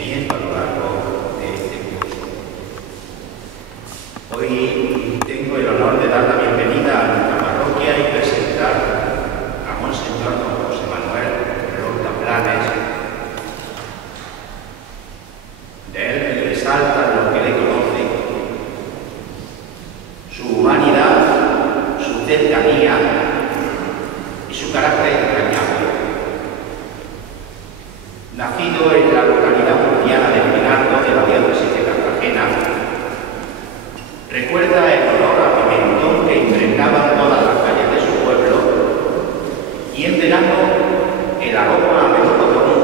teniendo a lo largo de este curso. Hoy tengo el honor de dar la bienvenida a nuestra parroquia y presentar a Monseñor Don José Manuel Lorca Planes. De él resaltan los que le conocen su humanidad, su cercanía y su carácter entrañable. Nacido en la localidad murciana de Pinardo, de la diócesis de Cartagena, recuerda el olor a pimentón que impregnaba todas las calles de su pueblo y en verano el aroma a melocotón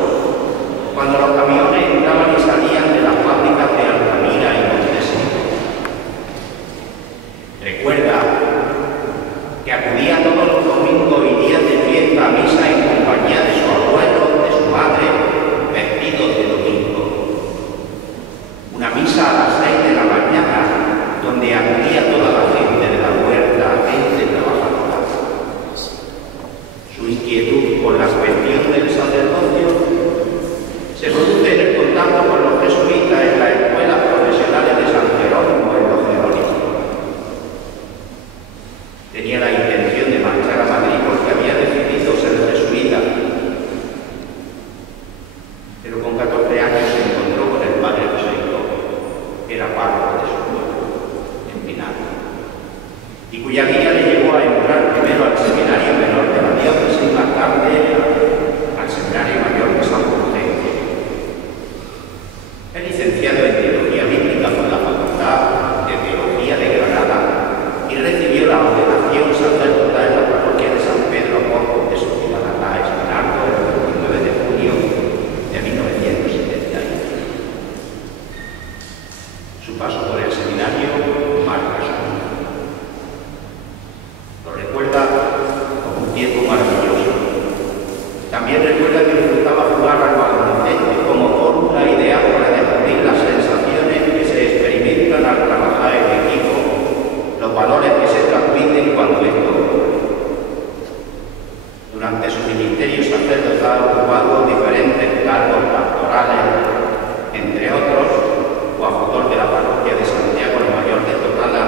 cuando los camiones entraban y salían de las fábricas de Altamira y Montesino. Recuerda que acudía todos los domingos y días de fiesta a misa en compañía de su abuelo, de su madre, vestidos de domingo. Una misa a las 6 de la mañana, donde acudía toda la gente de la huerta, gente trabajadora. Su inquietud por la cuestión del sacerdocio se produce en el contacto con los jesuitas en las escuelas profesionales de San Jerónimo en los Jerónimos. Tenía la intención de marchar a Madrid porque había decidido ser jesuita, pero con 14 años se encontró con el padre Joseito, que era párroco de su pueblo, en Pinardo, y cuya guía le llevó a entrar primero al seminario menor de la diócesis y más tarde al seminario mayor de San Fulgencio. Es licenciado en Teología Bíblica por la Facultad de Teología de Granada y recibió la ordenación sacerdotal en la parroquia de San Pedro Apóstol de su ciudad natal, Pinardo, el 29 de junio de 1971. Su paso por el seminario marca su vida. Lo recuerda como un tiempo maravilloso. También recuerda que disfrutaba jugar al baloncesto como fórmula ideal para descubrir las sensaciones que se experimentan al trabajar en equipo, los valores que se transmiten cuando esto ocurre. Durante su ministerio sacerdotal ha ocupado diferentes cargos pastorales, entre otros, coadjutor de la parroquia de Santiago el Mayor de Totana,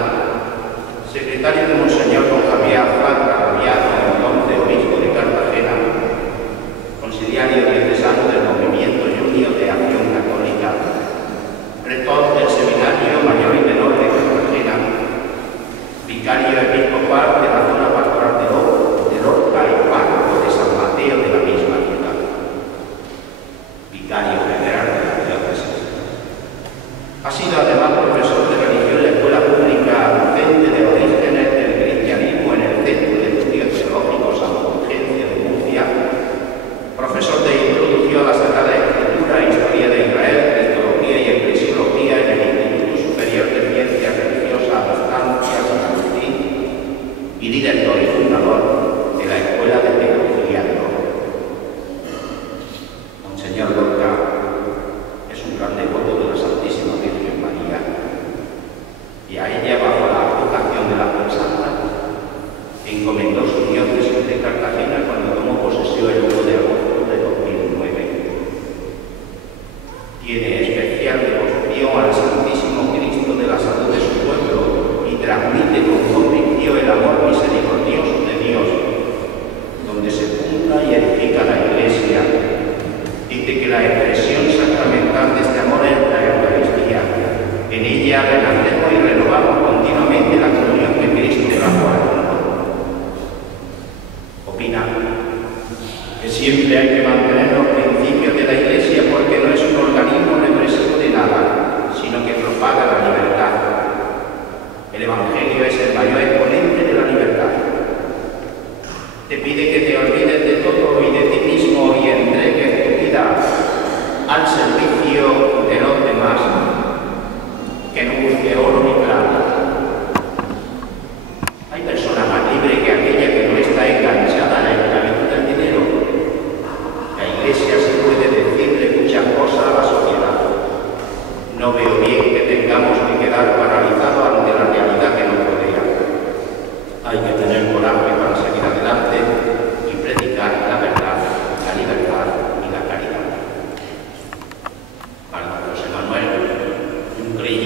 secretario de Monseñor Don Javier Juan Carabiano, entonces obispo de Cartagena, conciliario diocesano del Movimiento Junior de Acción Católica, rector del Seminario Mayor y Menor de Cartagena, vicario episcopal de la zona pastoral de Lorca y párroco de San Mateo de la misma ciudad, vicario general de la diócesis. Ha sido además profesor de religión en la escuela pública, docente de orígenes del cristianismo en el Centro de Estudios Teológicos San Fulgencio de Murcia, profesor de introducción a la Sagrada Escritura, Historia de Israel, Cristología y Eclesiología en el Instituto Superior de Ciencias Religiosas Astancia San Agustín y director y fundador de la Escuela de Teología de Lorca. Monseñor Lorca es un gran devoto de la Santísima Virgen María y a ella, bajo la advocación de la Fe Santa, encomendó su diócesis de Cartagena cuando tomó posesión el 1 de agosto de 2009. Tiene especial devoción al Santísimo Cristo de la salud de su pueblo y transmite con convicción el amor misericordioso de Dios, donde se funda y edifica la Iglesia. Dice que la expresión sacramental de este amor es la Eucaristía. En ella renacemos y renovamos continuamente la comunión que Cristo trajo al mundo. Opina que siempre hay que mantener los principios de la Iglesia porque no es un organismo represivo de nada, sino que propaga la libertad. El Evangelio es el mayor exponente de la libertad. Te pide que te olvides de todo y de ti mismo y entregues tu vida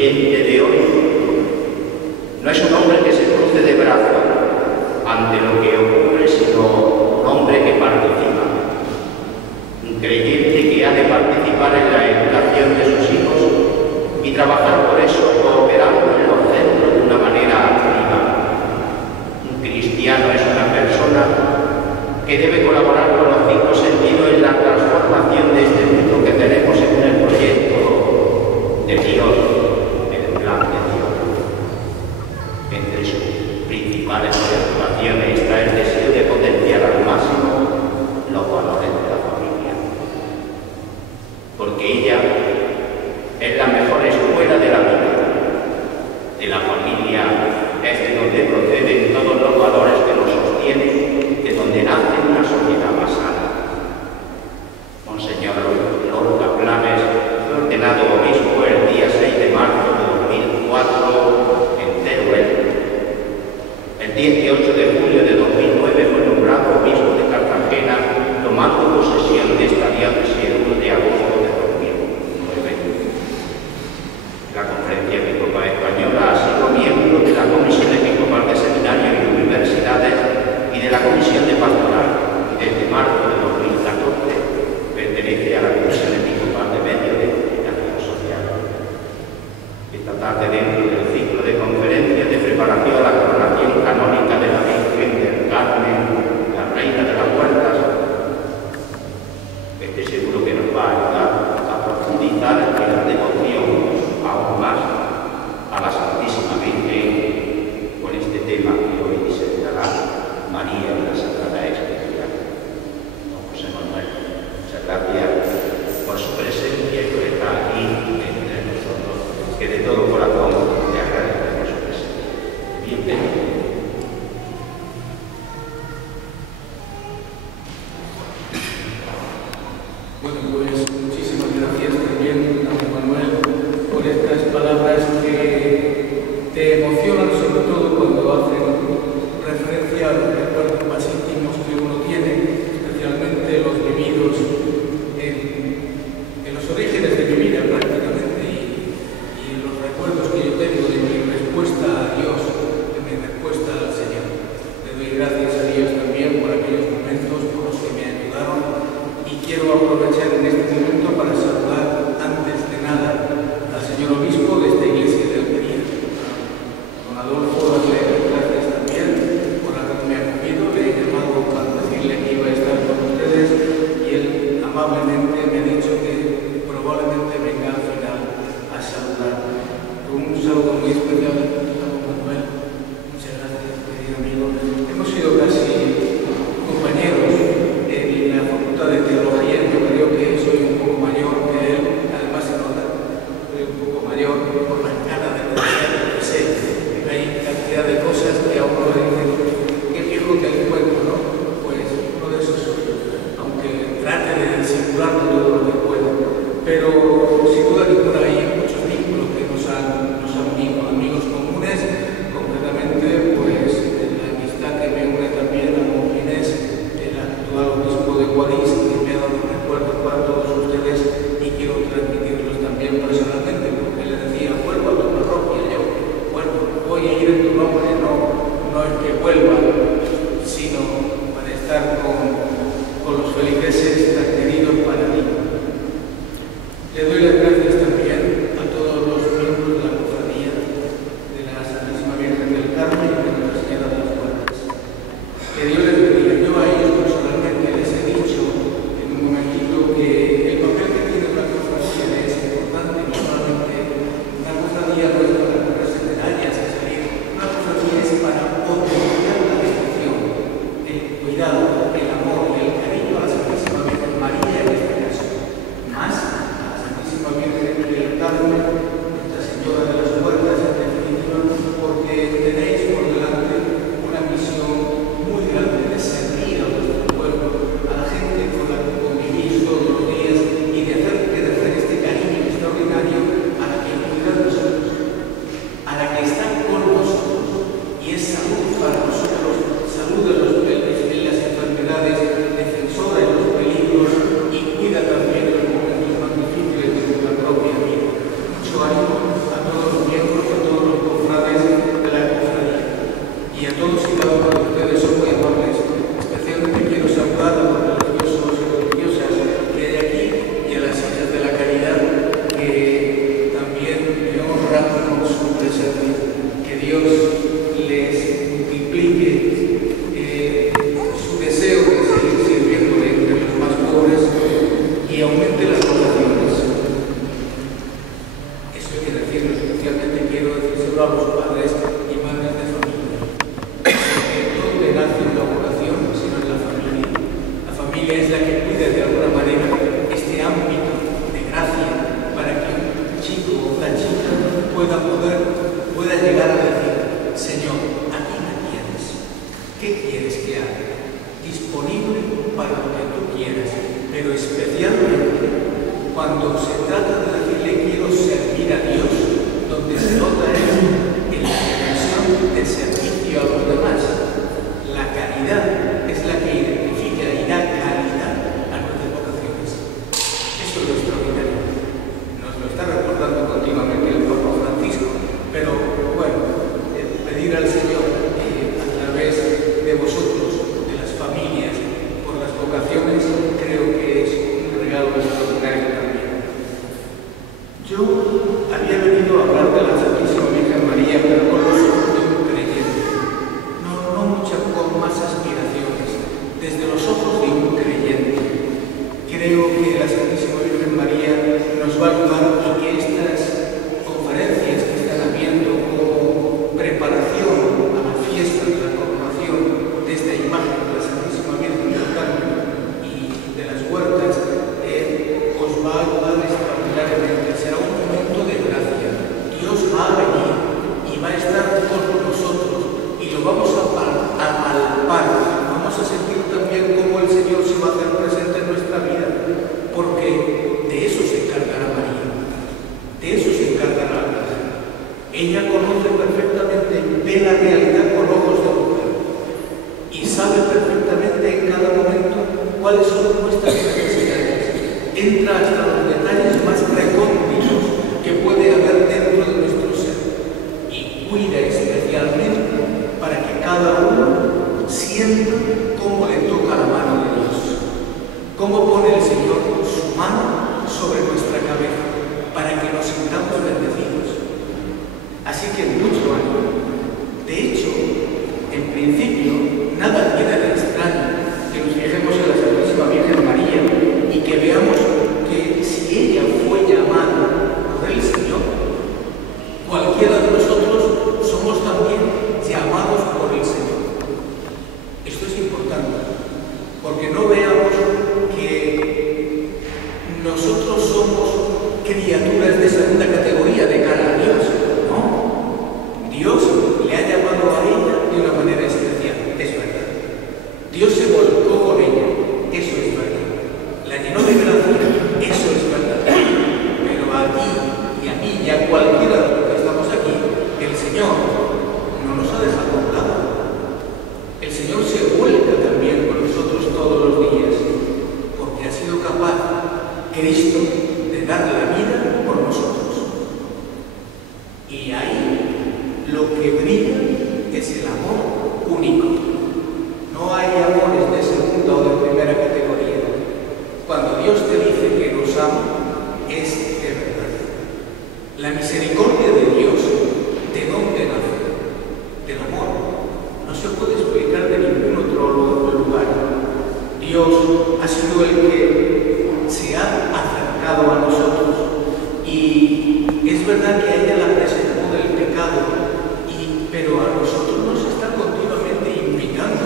creyente de hoy no es un hombre que se cruce de brazos ante lo que ocurre, sino un hombre que participa. Un creyente que ha de participar en la educación de sus hijos y trabajar por eso, cooperando en los centros de una manera activa. Un cristiano es una persona que debe colaborar con los cinco sentidos en la transformación de este mundo que tenemos en el proyecto de Dios, en el plan de Dios. Entre sus principales preocupaciones está el deseo de potenciar al máximo los valores de la familia, porque ella es la mejor escuela de la vida. De la familia es de donde proceden todos los valores que nos sostienen, de donde nace una sociedad más sana. Monseñor Lorca Planes fue ordenado obispo el día 6 de marzo de 2004 en Teruel. El 18 de julio de 2009 fue nombrado obispo de Cartagena, tomando posesión de esta diócesis el 1 de agosto de 2009. La Conferencia Episcopal Española ha sido miembro de la Comisión Episcopal de Seminarios y Universidades y de la Comisión de Pastoral, y desde marzo de 2014 pertenece a la Comisión Episcopal de Medios de Comunicación Social. Esta tarde, dentro del ciclo de conferencias de preparación a la coronación canónica de la Virgen del Carmen, la Reina de las Huertas, estoy seguro que nos va a ayudar a profundizar en la devoción aún más a la Santísima Virgen con este tema que hoy se dará María en la Sagrada Escritura. Don José Manuel, muchas gracias por su presencia y por estar aquí entre nosotros, que de todo corazón le agradecemos su presencia. Bienvenido. Bueno, pues muchísimas gracias también a Juan Manuel por estas palabras que te emocionan, sobre todo cuando hacen referencia a los recuerdos más íntimos que uno tiene, especialmente los vividos en los orígenes de mi vida prácticamente, y los recuerdos que yo tengo de mi respuesta a Dios, de mi respuesta al Señor. Le doy gracias a Dios también por aquellos momentos por los que me ayudaron, y quiero aprovechar en este momento para saludar antes de nada al señor obispo de esta iglesia de Almería, don Adolfo. Darle gracias también por haberme acogido. Le he llamado para decirle que iba a estar con ustedes y él amablemente me ha dicho que probablemente venga al final a saludar. Un saludo muy especial a don Manuel. Muchas gracias, querido amigo. Hemos sido casi compañeros en la Facultad de Teología. Yo creo que soy un poco mayor que él, además se nota, soy un poco mayor por la cara de la que sé. Hay cantidad de cosas que a uno le dicen, qué viejo que el cuento, ¿no? Pues uno de esos soy yo, aunque trate de disimularlo todo lo que pueda. Pero sin duda que por ahí hay muchos vínculos que nos han unido, amigos comunes. Eso hay que decirlo, especialmente quiero decírselo a los padres y madres de familia. Porque ¿dónde nace la vocación sino en la familia? La familia es la que cuida de alguna manera este ámbito de gracia para que un chico o una chica pueda llegar a decir: Señor, aquí me tienes. ¿Qué quieres que haga? Disponible para lo que tú quieras, pero especialmente cuando se trata de decirle quiero servir a Dios, donde se nota es en la dimensión del servicio a los demás. La caridad es la que identifica y da calidad a nuestras vocaciones. Eso es lo extraordinario. Nos lo está recordando continuamente el Papa Francisco, pero bueno, pedir al Señor a través de vosotros, de las familias, por las vocaciones, creo que es un regalo extraordinario también. Yo había venido a hablar de la Santísima Virgen María, pero con los ojos de un creyente, no muchas con más aspiraciones, desde los ojos de un creyente. Creo que la Santísima Virgen María nos va a ayudar y que estas conferencias que están habiendo como preparación a la fiesta de la coronación de esta imagen de la Santísima Virgen del Carmen y de las huertas os va a ayudar extraordinariamente. Será un momento de gracia. Dios va a venir y va a estar con nosotros y lo vamos a palpar. Vamos a sentir también cómo el Señor se va a hacer presente en nuestra vida, porque de eso se encargará María, de eso se encargará la Virgen. Ella conoce perfectamente, ve la realidad con ojos de mujer y sabe perfectamente en cada momento cuáles son nuestras necesidades. Entra hasta los detalles más recónditos que puede haber dentro de nuestro ser y cuida especialmente para que cada uno sienta cómo le toca la mano de Dios, cómo pone el Señor su mano sobre nuestra cabeza para que nos sintamos bendecidos. Así que mucho ánimo. De hecho, en principio, nada tiene de extraño que nos fijemos en la Santísima Virgen María y que veamos que si ella fue llamada por el Señor, cualquiera de nosotros somos también llamados por el Señor. Esto es importante, porque no veamos que nosotros somos criaturas de segunda categoría de cara a Dios. No, Dios le ha llamado a ella de una manera especial, es verdad. Dios se volcó con ella, eso es verdad. La llenó de gracia, eso es verdad. Pero a ti y a mí y a cualquiera de los que estamos aquí, el Señor no nos ha dejado a un lado. El Señor se vuelca también con nosotros todos los días, porque ha sido capaz Cristo de dar la vida por nosotros. Y ahí lo que brilla es el amor único. No hay amores de segunda o de primera categoría. Cuando Dios te dice que nos ama, es de verdad. La misericordia de Dios, ¿de dónde nace? Del amor. No se puede explicar de ningún otro lugar. Dios ha sido el que se ha acercado a nosotros y es verdad que a ella la preservó del pecado, pero a nosotros nos está continuamente invitando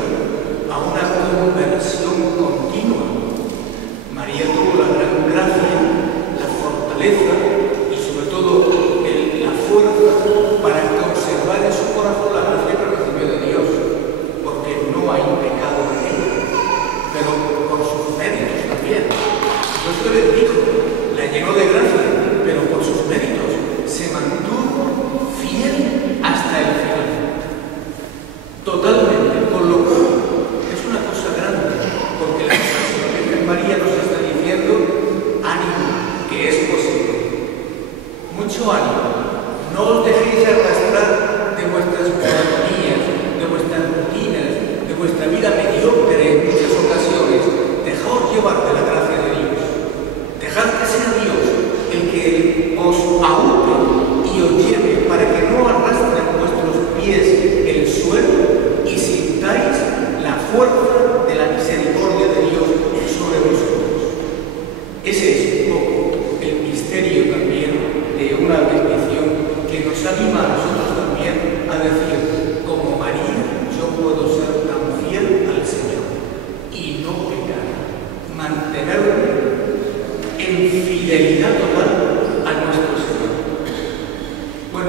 a una conversión continua. María tuvo la gran gracia, la fortaleza y sobre todo la fuerza para conservar en su corazón la gracia que recibió de Dios, porque no hay pecado en ella, pero por sus méritos también. Dios te bendijo, la llenó de gracia, pero por sus méritos se mantuvo fiel hasta el final. Totalmente, con lo cual es una cosa grande, porque la Santísima Virgen María nos está diciendo: ánimo, que es posible. Mucho ánimo, no os dejéis arrastrar de vuestras monotonías, de vuestras rutinas, de vuestra vida mediocre en muchas ocasiones. Dejaos llevar de la gracia de Dios. Dejad que sea Dios el que os aupe y os lleve para que no arrastren vuestros pies el suelo y sintáis la fuerza de la misericordia de Dios sobre vosotros. Ese es un poco el misterio también de una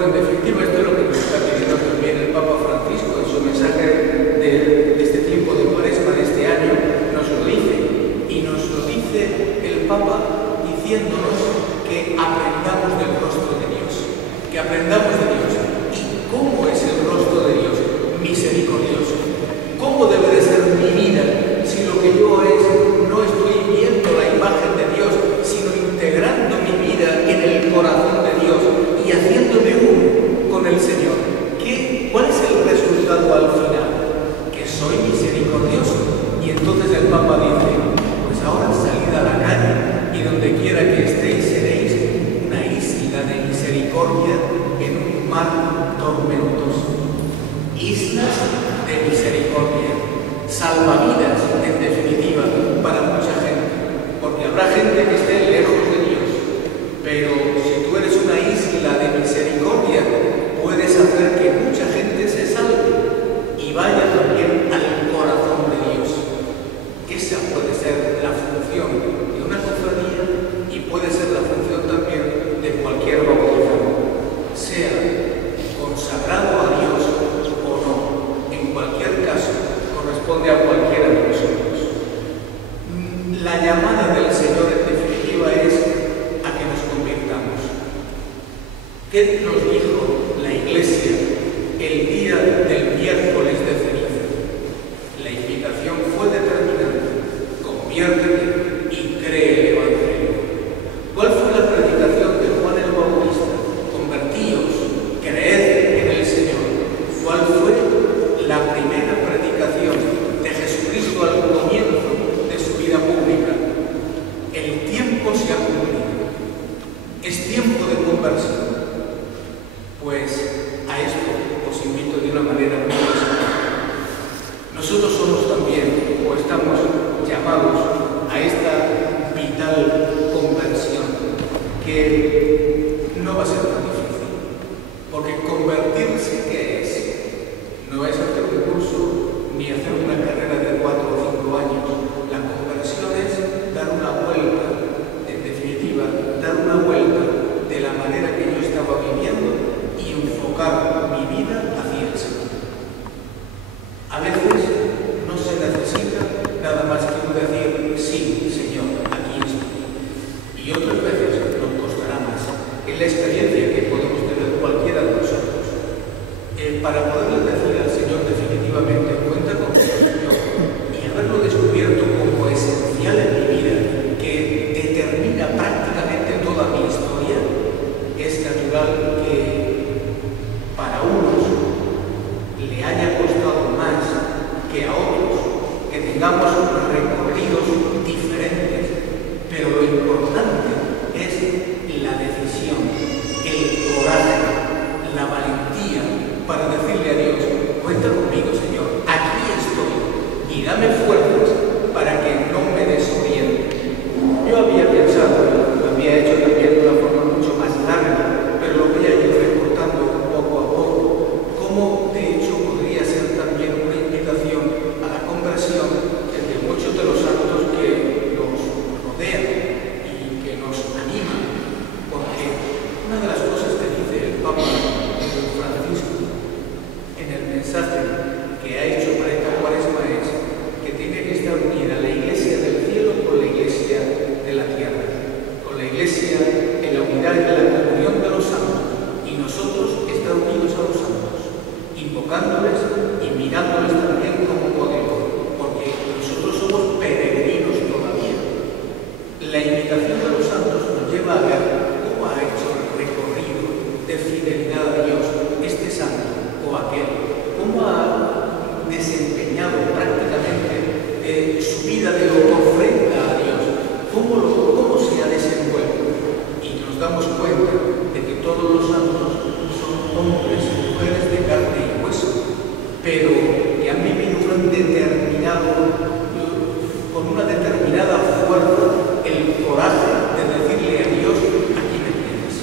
en definitiva, esto es lo que nos está pidiendo también el Papa Francisco en su mensaje de este tiempo de Cuaresma de este año, nos lo dice. Y nos lo dice el Papa diciéndonos que aprendamos del rostro de Dios. Que aprendamos de Dios. ¿Y cómo es el rostro de Dios? Misericordioso. ¿Cómo debe de ser mi vida si lo que yo no estoy viendo la imagen de Dios, sino integrando mi vida en el corazón de Dios y haciéndome uno con el Señor? ¿Cuál es el resultado al final? Que soy misericordioso. Y entonces el Papa dice, pues ahora salid a la calle y donde quiera que estéis seréis una isla de misericordia en un mar tormentoso. Islas de misericordia, salvavidas en definitiva para mucha gente, porque habrá gente que esté lejos de Dios, pero si tú eres una isla de misericordia, puedes hacer que mucha gente se salve y vaya también al corazón de Dios. Esa puede ser la función de una cofradía y puede ser la función también de cualquier bautizado, sea consagrado a Dios o no. En cualquier caso, corresponde a cualquiera de nosotros. La llamada del Señor en definitiva es a que nos convirtamos. ¿Qué nos dijo la Iglesia el día del miércoles de ceniza? La invitación fue determinante: conviértete y cree el Evangelio. ¿Cuál fue la predicación de Juan el Bautista? Convertíos, creed en el Señor. ¿Cuál fue la primera predicación de Jesucristo al comienzo de su vida pública? El tiempo se ha cumplido. Es tiempo de conversión. Pues a esto os invito de una manera muy personal. Nosotros somos también, o estamos llamados a esta vital conversión, que no va a ser tan difícil. Porque convertirse, ¿qué es? No es hacer un curso ni hacer una carrera de 4 o 5 años. La conversión es dar una vuelta, en definitiva, dar una vuelta de la manera que yo estaba viviendo y enfocar mi vida hacia el Señor. A veces no se necesita nada más que decir, sí, Señor, aquí estoy. Y otras veces nos costará más. Es la experiencia que podemos tener cualquiera de nosotros. Para poderle decir al Señor definitivamente, cuenta conmigo, Señor, y haberlo descubierto como esencial en mi vida, que determina prácticamente toda mi historia, es natural que para unos le haya costado más que a otros, que tengamos recorridos diferentes, pero lo importante es la decisión, el coraje, la valentía para decirle a Dios, cuenta conmigo, Señor, aquí estoy y dame fuerzas para que no me desoriente. Yo había pensado, lo había hecho también de una forma mucho más larga, pero lo voy a ir recortando poco a poco, cómo de hecho podría ser también una invitación a la conversión de muchos de los santos que nos rodean y que nos animan, porque una de las cosas que dice el Papa Francisco en el mensaje que ha hecho para esta Cuaresma es que tiene que estar unida la Iglesia del cielo con la Iglesia de la tierra, con la Iglesia en la unidad de la comunión de los santos, y nosotros estar unidos a los santos, invocándoles y mirándoles también como modelo, porque nosotros somos peregrinos todavía. La invitación de los santos nos lleva a ver cómo ha hecho el recorrido de fidelidad a Dios este santo o aquel, cómo ha desempeñado prácticamente su vida de ofrenda a Dios, cómo se ha desenvuelto. Y nos damos cuenta de que todos los santos son hombres y mujeres de carne y hueso, pero que han vivido con una determinada fuerza el coraje de decirle a Dios, aquí me tienes,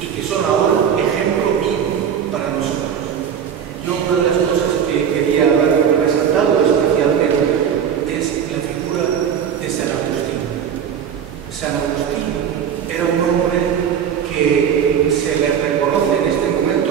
y que son ahora ejemplo vivo para nosotros. Yo una de las cosas que quería haber resaltado especialmente es la figura de San Agustín. San Agustín era un hombre que se le reconoce en este momento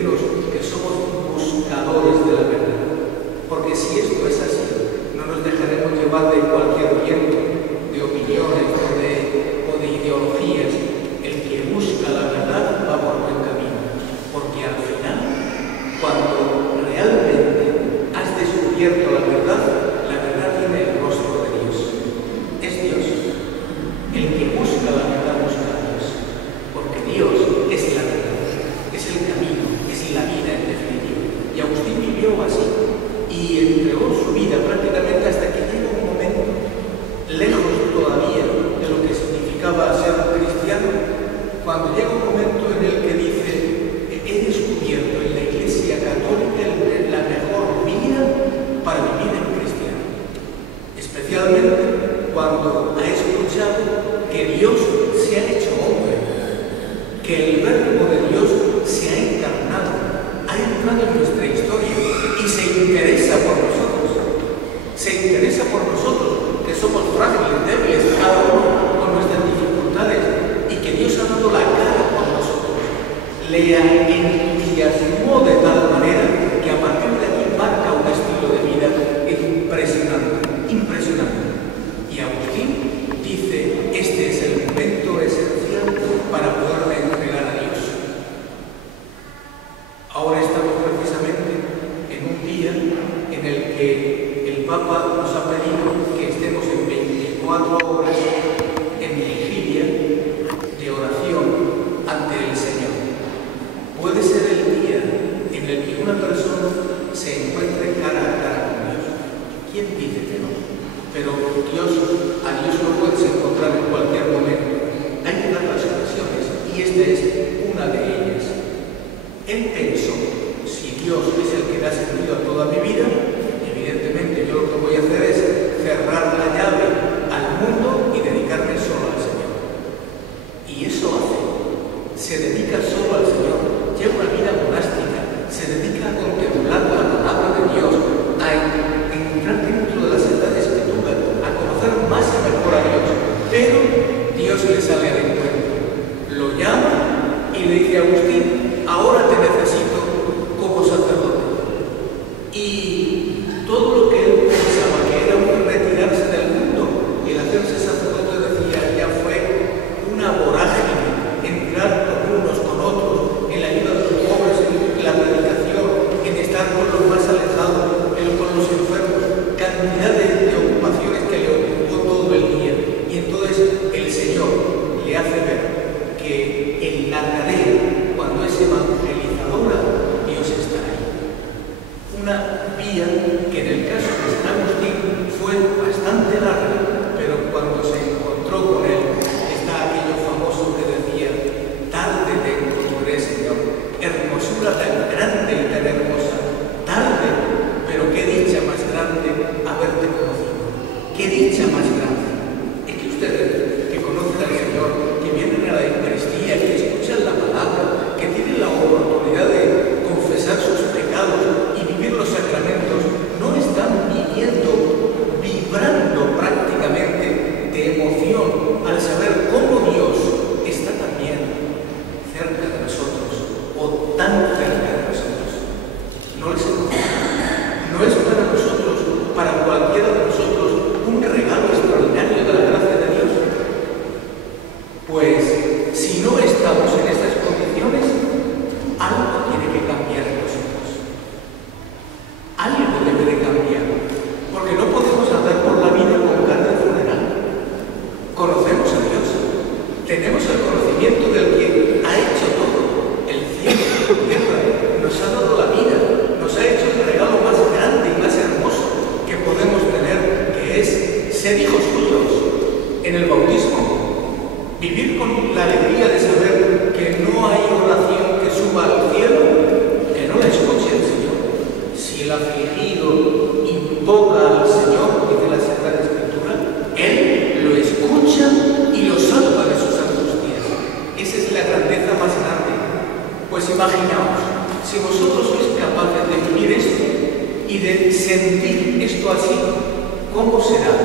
decirnos que somos buscadores de la verdad. Porque si esto es así, no nos dejaremos llevar de cualquier viento, de opiniones o de ideologías. El que busca la verdad va por buen camino. Porque al final, cuando realmente has descubierto la verdad tiene el rostro de Dios. Es Dios. El que busca la verdad busca a Dios. Porque Dios es la verdad, es el camino, es la vida en definitiva. Y Agustín vivió así y entregó su vida prácticamente hasta que llegó un momento, lejos todavía de lo que significaba ser cristiano, cuando llega un momento en el que dice: he descubierto en la Iglesia Católica la mejor vida para mi vida en cristiano. Especialmente cuando ha escuchado que Dios se ha hecho hombre, que el Verbo de Dios se ha encarnado, ha entrado en nuestra historia y se interesa por nosotros. Se interesa por nosotros, que somos frágiles, débiles, cada uno con nuestras dificultades, y que Dios ha dado la cara por nosotros. Le entusiasmó de tal manera que a partir de aquí marca un estilo de vida impresionante, impresionante. Y Agustín dice: este es el momento esencial para poderme entregar a Dios. Ahora estamos precisamente en un día en el que el Papa nos ha pedido que estemos en 24 horas en vigilia de oración ante el Señor. Puede ser el día en el que una persona se encuentre cara a cara con Dios. ¿Quién dice que no? Pero a Dios lo puedes encontrar en cualquier momento. Hay que dar las ocasiones y esta es una de ellas. Él pensó: si Dios es el que da sentido a toda mi vida, evidentemente yo lo que voy a hacer es cerrar la llave al mundo y dedicarme solo al Señor. Y eso hace. Se dedica solo al Señor, lleva una vida monástica, se dedica a contemplar la palabra de Dios, a entrar dentro de las edades que tuve, a conocer más y mejor a Dios. Pero Dios le sale al encuentro, lo llama y le dice: Agustín, ahora te necesito como sacerdote. Y todo lo que él pensaba que era un retirarse del mundo, el hacerse sacerdote, decía, ya fue una vorágine, entrar con unos, con otros, en la ayuda de los pobres, en la predicación, en estar con los más alejados, con los enfermos, cantidad de ocupaciones que le ocupó todo el día. Y entonces el Señor le hace ver que en la tarea, cuando es evangelizadora, Dios está ahí. Una vía que en el caso de San Agustín fue bastante larga, pero cuando se encontró con él, está aquello famoso que decía: tarde te encontré, Señor, hermosura tan grande y tan hermosa, tarde, pero qué dicha más grande haberte conocido, qué dicha más grande. Es que ustedes que conocen al Señor, que vienen a la Eucaristía, que escuchan la palabra, que tienen la oportunidad de confesar sus pecados y vivir los sacramentos, no están vibrando prácticamente de emoción al saber cómo Dios está también cerca de nosotros, o tan cerca de nosotros. No les emociona. No es para nosotros, para cualquiera de nosotros, un regalo extraordinario de la gracia de Dios. Pues si no estamos en estas condiciones, algo tiene que cambiar en nosotros. Algo debe de cambiar, porque no podemos andar por la vida con cara de funeral. Conocemos a Dios, tenemos el conocimiento del que ha hecho todo, el cielo, la tierra, nos ha dado la vida, nos ha hecho el regalo más grande y más hermoso que podemos tener, que es ser hijos suyos en el bautismo. Vivir con la alegría de saber que no hay oración que suba al cielo que no la escuche el Señor. Si el afligido invoca al Señor, dice la Sagrada Escritura, Él lo escucha y lo salva de sus angustias. Esa es la grandeza más grande. Pues imaginaos, si vosotros sois capaces de vivir esto y de sentir esto así, ¿cómo será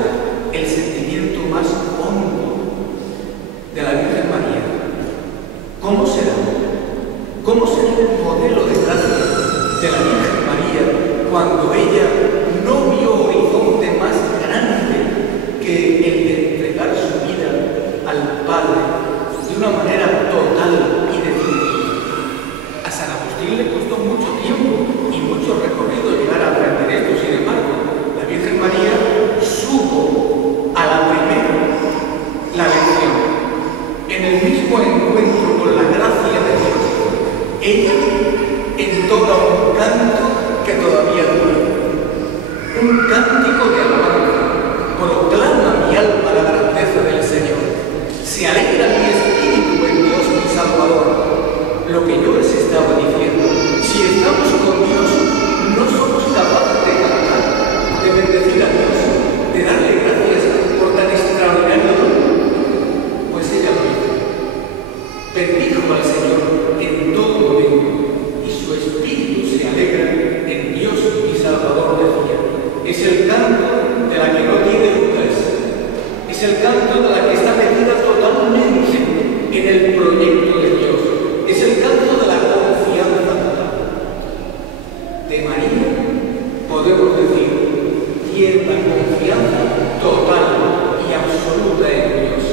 el sentimiento más hondo de la Virgen María? ¿Cómo será? ¿Cómo será el modelo de gracia mucho tiempo y mucho recorrido llegar a aprender esto. Sin embargo, la Virgen María supo a la primera la lección. En el mismo encuentro con la gracia de Dios, ella entona un canto que todavía dura, un cántico de alabanza. Proclama mi alma la grandeza del Señor. Se alegra mi espíritu en Dios mi Salvador. Lo que yo les estaba diciendo, si estamos con Dios, no somos capaces de cantar, de bendecir a Dios, de darle gracias por tan extraordinario don. Pues ella lo hizo. Bendijo al Señor en todo momento y su espíritu se alegra en Dios mi Salvador, decía. Es el canto de la que no tiene dudas, es el canto de la que está metida totalmente en el proyecto de Dios, es el canto de la confianza total. De María podemos decir, tiene la confianza total y absoluta en Dios.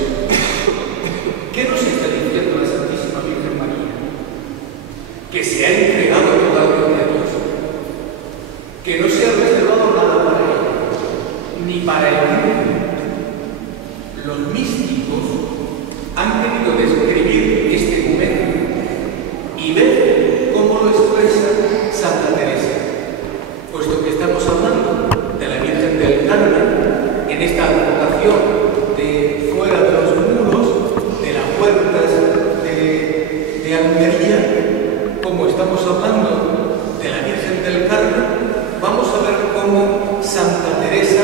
¿Qué nos está diciendo la Santísima Virgen María? Que se ha entregado totalmente a Dios, que no se ha reservado nada para ella, ni para el mundo. Los místicos han querido describir este momento y ver cómo lo expresa Santa Teresa, puesto que estamos hablando de la Virgen del Carmen en esta advocación de fuera de los muros, de las puertas de Almería, como estamos hablando de la Virgen del Carmen. Vamos a ver cómo Santa Teresa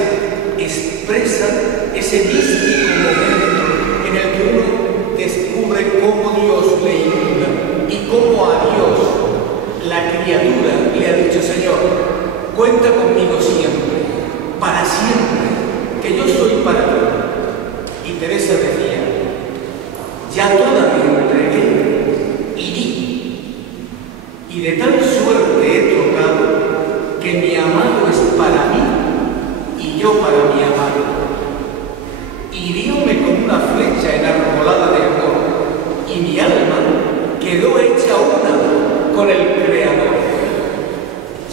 expresa ese místico momento en el que uno descubre cómo Dios le inunda y cómo a Dios la criatura le ha dicho: Señor, cuenta conmigo siempre, para siempre, que yo soy para ti. Y Teresa decía: ya toda me entregué y di, y de tal suerte he tocado que mi amado es para mí y yo para mi amado. Hirióme con una flecha enarbolada de amor y mi alma quedó hecha una con el Creador.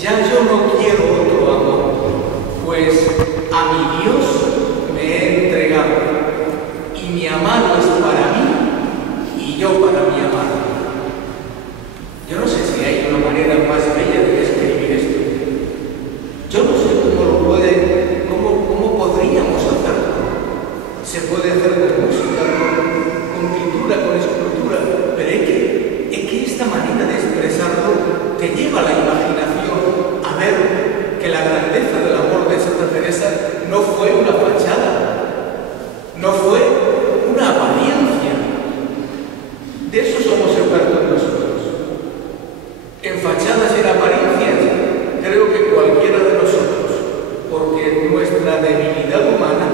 Ya yo no quiero otro amor, pues a mi Dios me he entregado y mi amado es para mí y yo para mi amado. Yo no sé si hay una manera más bella de describir esto. Yo no sé cómo podríamos hacerlo. Se puede hacer con música, con pintura, con escultura, pero es que esta manera de expresarlo te lleva a la imaginación a ver que la grandeza del amor de Santa Teresa no fue una fachada, no fue una apariencia. De eso somos expertos nosotros. En fachadas y en apariencias, creo que cualquiera de nosotros, porque nuestra debilidad humana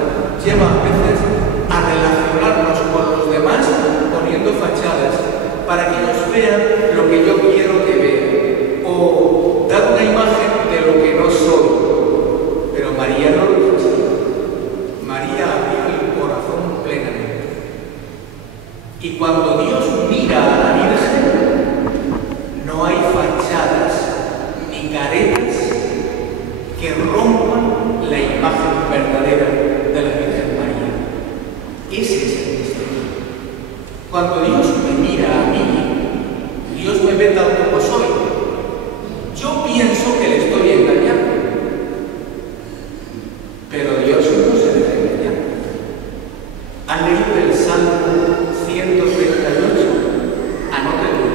lleva a veces a relacionarnos con los demás poniendo fachadas para que ellos vean lo que yo quiero que vean, o dar una imagen de lo que no soy. Pero María no lo hizo así. María abrió el corazón plenamente. Y cuando Dios mira a la Virgen, no hay fachadas ni caretas que rompan la imagen verdadera de la Virgen María. Ese es el misterio. Cuando Dios me mira a mí, Dios me ve tal como soy. Yo pienso que le estoy engañando, pero Dios no se deja engañar. ¿Han leído el Salmo 138? Anótenlo.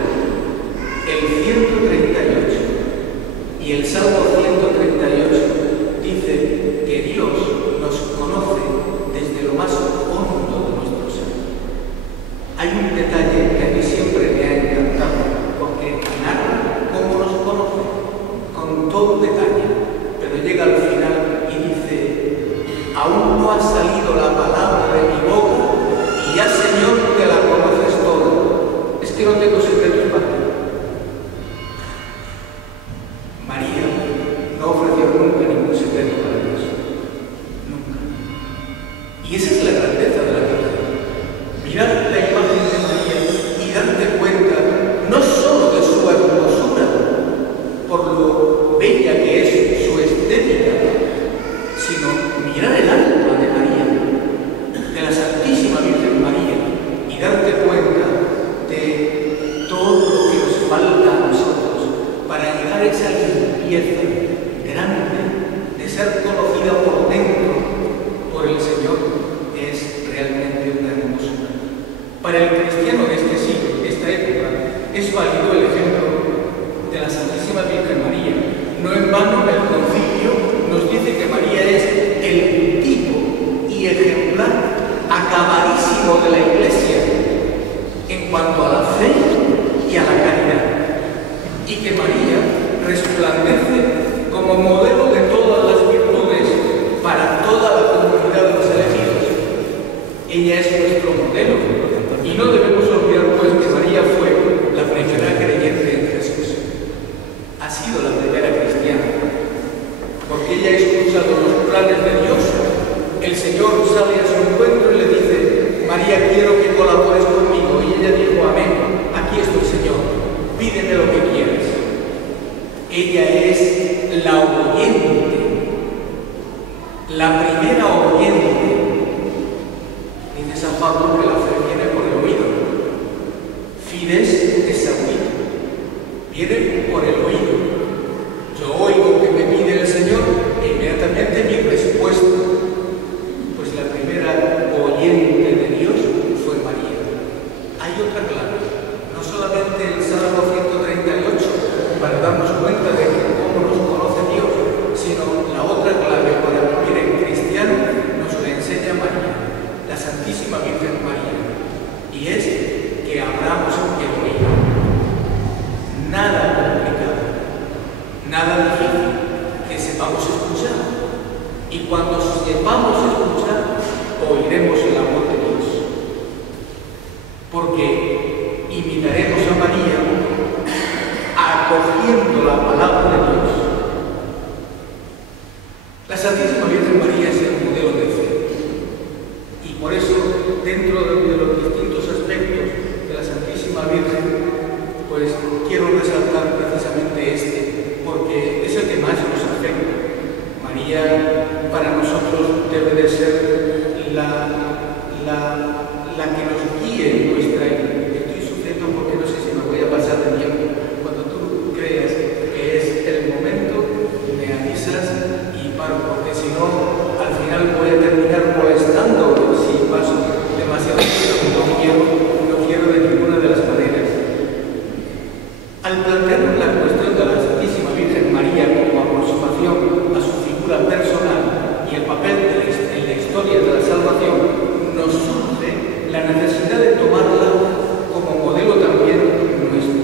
El 138 y el Salmo 138 dice que Dios nos conoce desde lo más hondo de nuestro ser. Hay un detalle que a mí siempre me ha encantado, porque narra cómo nos conoce con todo detalle, pero llega al final y dice: aún no ha salido la palabra de mi boca y ya, Señor, te la conoces toda. Es que no tengo secretos para ti. María no ofreció nunca ningún secreto para Dios. Nunca. Y esa es la grandeza de la Virgen. Mirad la imagen de María y darte cuenta no solo de su hermosura, resplandece como modelo de todas las virtudes para toda la comunidad de los elegidos. Ella es nuestro modelo y no debemos olvidar pues que María fue la primera creyente en Jesús. Ha sido la primera cristiana, porque ella ha escuchado los planes de Dios. El Señor sale a su encuentro y le dice: María, quiero que colabores conmigo. Y ella dijo: amén, aquí estoy, Señor, pídeme lo que quieras. Ella es la oyente, la primera oyente. Dice San Pablo que la fe viene por el oído. Fides es oído, viene por el oído. Yo oigo que me pide el Señor e inmediatamente mi respuesta. Pues la primera oyente de Dios fue María. Hay otra clave, no solamente el Salmo 138 para darnos cuenta de cómo nos conoce Dios, sino la otra clave para vivir en cristiano nos la enseña María, la Santísima Virgen María, y es que abramos el oído. Nada complicado, nada difícil, que sepamos escuchar. Y cuando sepamos escuchar, oiremos el amor de Dios. Porque imitaremos a María acogiendo la palabra de Dios. La Santísima Virgen María es el modelo de fe. Y por eso, dentro de los distintos aspectos de la Santísima Virgen, pues quiero resaltar precisamente este, porque es el que más nos afecta. María para nosotros debe de ser la que nos guíe en nuestra... Estoy sufriendo porque no sé si me voy a pasar de tiempo. Cuando tú creas que es el momento, me avisas y paro, porque si no, al final voy a terminar molestando si paso demasiado tiempo. No quiero de ninguna de las maneras. Al plantearnos la cuestión de la Santísima Virgen María como aproximación a su figura personal y el papel en la historia de la salvación, nos surge la necesidad de tomarla como modelo también nuestro,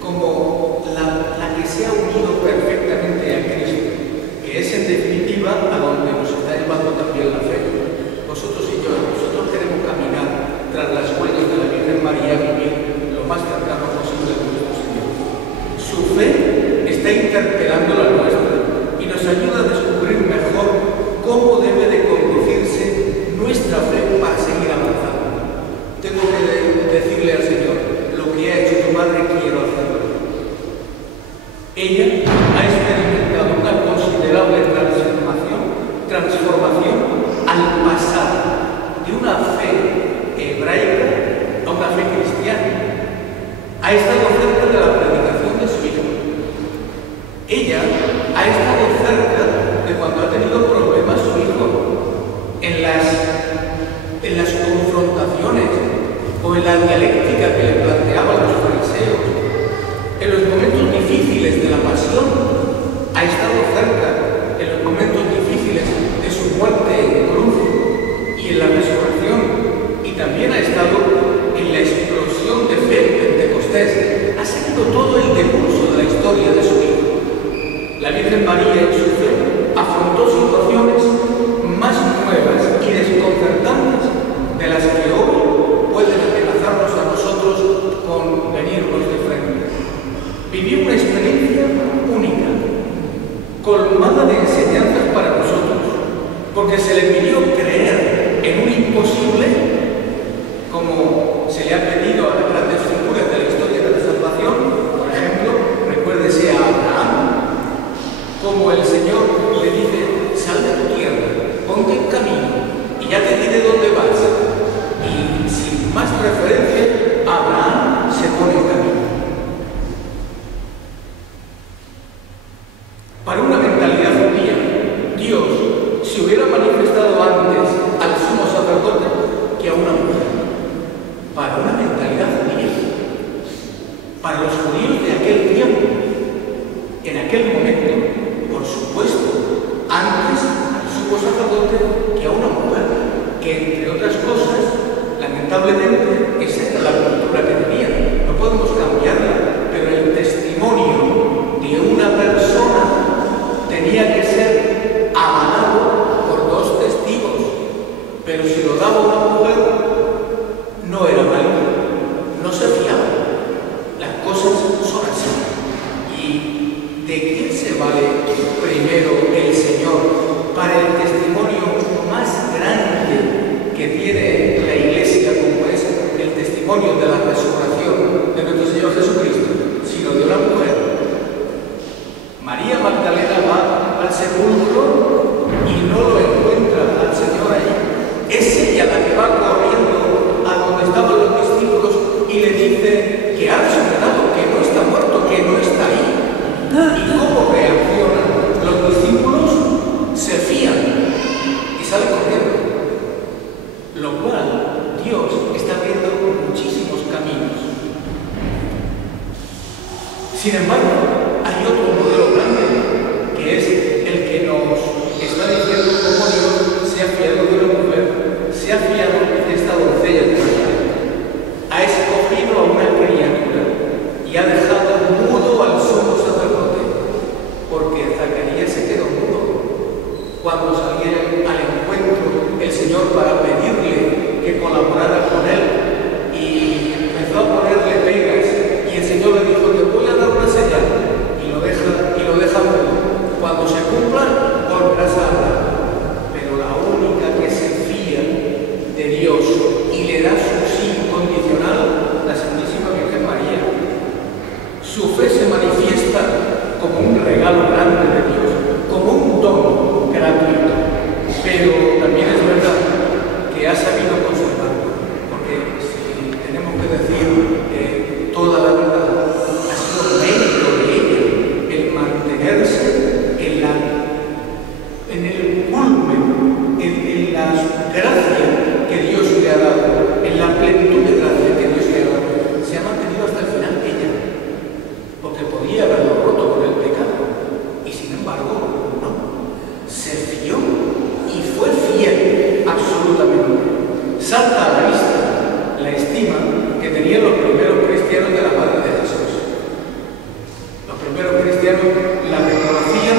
como la que se ha unido perfectamente a Cristo, que es en definitiva a donde nos está llevando también la fe. Nosotros queremos caminar tras las huellas de la Virgen María, vivir lo más cercano posible de nuestro Señor. Su fe está interpelando la nuestra y nos ayuda a descubrir mejor cómo debe de conducirse nuestra fe para seguir avanzando. Tengo que decirle al Señor: lo que ha hecho tu madre, quiero hacerlo. Ella ha experimentado una considerable transformación al pasar de una fe hebraica a una fe cristiana. Ha estado cerca de la predicación de su hijo. Ella ha estado cerca de cuando ha tenido problemas su hijo, en las confrontaciones o en la dialéctica que le planteaban los fariseos, en los momentos difíciles de la pasión. Ha estado cerca en los momentos difíciles de su muerte en cruz y en la resurrección, y también ha estado en la explosión de fe en Pentecostés. Ha seguido todo el decurso de la historia de su hijo. La Virgen María en su fe afrontó situaciones más nuevas y desconcertantes de las que hoy pueden amenazarnos a nosotros con venirnos de frente. Vivió una experiencia única, colmada de enseñanzas para nosotros, porque se le pidió creer en un imposible, como se le ha pedido a las grandes figuras de la historia de la salvación. Por ejemplo, recuérdese a Abraham, como el Señor le dice: sal de tu tierra, ponte en camino y ya te diré dónde vas. Y sin más referencia, Abraham se pone en camino. Para una mentalidad judía, Dios se hubiera manifestado antes al sumo sacerdote que a una mujer. Para una mentalidad judía, para los judíos de aquel tiempo, en aquel momento, por supuesto, antes al sumo sacerdote que a una mujer, que entre ¿de quién se vale primero el Señor para el testimonio más grande que tiene la Iglesia, como es el testimonio de la resurrección de nuestro Señor Jesucristo, sino de una mujer? María Magdalena va al sepulcro y no lo encuentra al Señor allí. Es ella la que va corriendo a donde estaban los discípulos y le dice que ha resucitado, que no está muerto, que no está ahí. ¿Y cómo reaccionan? Los discípulos se fían y salen corriendo. Lo cual Dios está abriendo muchísimos caminos. Sin embargo, hay otro modelo grande, que es el que nos está diciendo cómo Dios se ha fiado de una mujer, se ha fiado de esta doncella de María. Ha escogido a una criatura y ha dejado mudo al sumo sacerdote, porque Zacarías se quedó mudo cuando saliera al encuentro el Señor para pedirle que colaborara con él, y empezó a ponerle pegas, y el Señor le dijo: te voy a dar una señal, y lo deja mudo. Cuando se cumpla, volverás a hablar. Pero la única que se fía de Dios y le da su sí incondicional, la Santísima Virgen María. Su fe se manifiesta como un regalo grande de Dios, como un don gratuito. Pero también es verdad que ha sabido conservarlo, porque si tenemos que decir toda la verdad, ha sido mérito de ella el mantenerse en el culmen, en la gracia que Dios le ha dado, en la plenitud de gracia que Dios le ha dado. Se ha mantenido hasta el final ella, porque podía haberlo roto con el pecado, y sin embargo no, se fió y fue fiel absolutamente. Salta a la vista la estima que tenían los primeros cristianos de la madre de Jesús. Los primeros cristianos la reconocían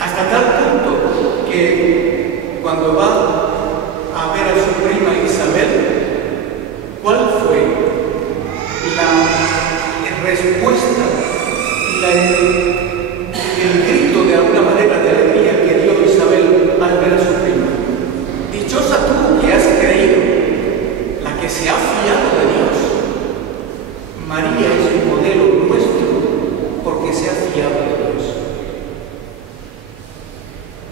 hasta tal punto que cuando va a ver a su prima Isabel, ¿cuál fue la respuesta, el grito de alguna manera de alegría que dio Isabel al ver a su prima? Dichosa tú que has creído, la que se ha fiado de Dios. María es un modelo nuestro porque se ha fiado de Dios.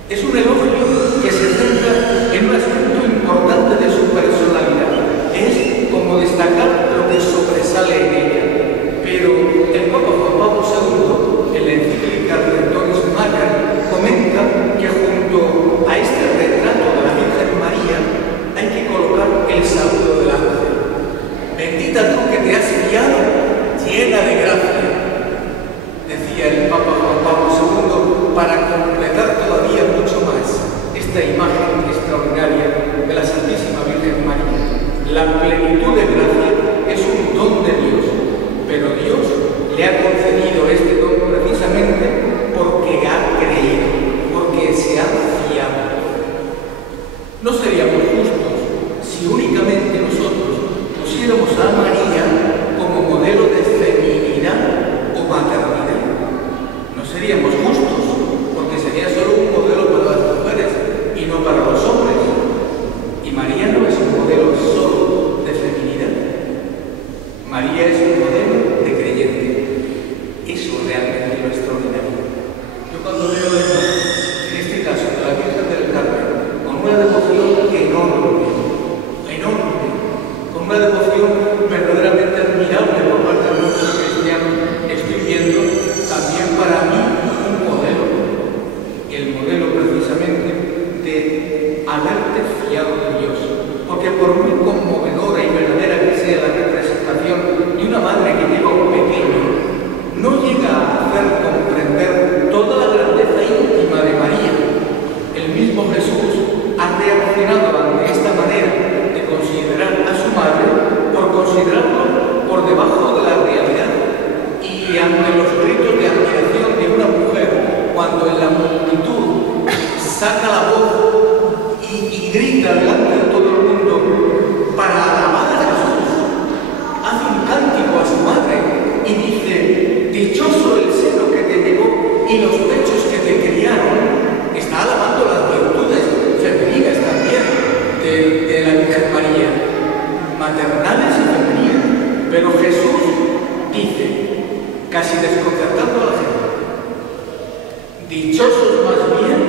Es un elogio que se centra en un aspecto importante de su personalidad. Es como destacar lo que sobresale en ella. Pero el Papa Juan Pablo II, en la encíclica Redemptoris Mater, comenta que junto a este retrato de la Virgen María hay que colocar el saludo del ángel. Bendita tú que te has fiado, llena de gracia, decía el Papa Juan Pablo II, para completar todavía mucho más esta imagen extraordinaria de la Santísima Virgen María. La plenitud de gracia es un don de Dios, pero Dios le ha concedido este don precisamente porque ha creído, porque se ha fiado. No seríamos justos si únicamente nosotros pusiéramos a María como modelo de feminidad o maternidad. No seríamos justos, porque sería solo un modelo para las mujeres y no para los hombres. Y María no es un modelo solo de feminidad. María es un modelo de creyente. Eso realmente es lo extraordinario. Yo cuando veo en este caso de la Virgen del Carmen, con una devoción enorme, con una devoción verdaderamente admirable por parte de muchos cristianos, estoy viendo también para mí un modelo, el modelo precisamente de haberte fiado de Dios, porque por muy conmovedora y verdadera que sea la representación de una madre que lleva un pequeño, no llega a hacer comprender toda la grandeza íntima desconcertando a la gente. Dichosos más bien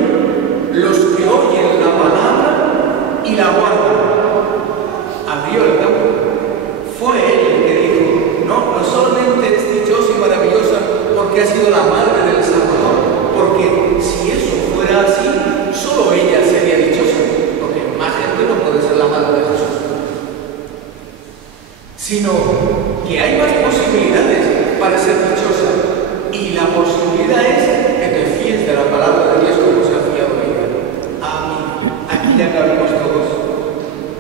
los que oyen la palabra y la guardan. Abrió el campo. Fue él el que dijo, no solamente es dichosa y maravillosa porque ha sido la madre del Salvador, porque si eso fuera así, solo ella sería dichosa, porque más gente no puede ser la madre de Jesús. Sino que hay más posibilidades para ser dichosa, y la posibilidad es que te fíes de la palabra de Dios como se ha fiado ella. Amén. Aquí ya cabemos todos.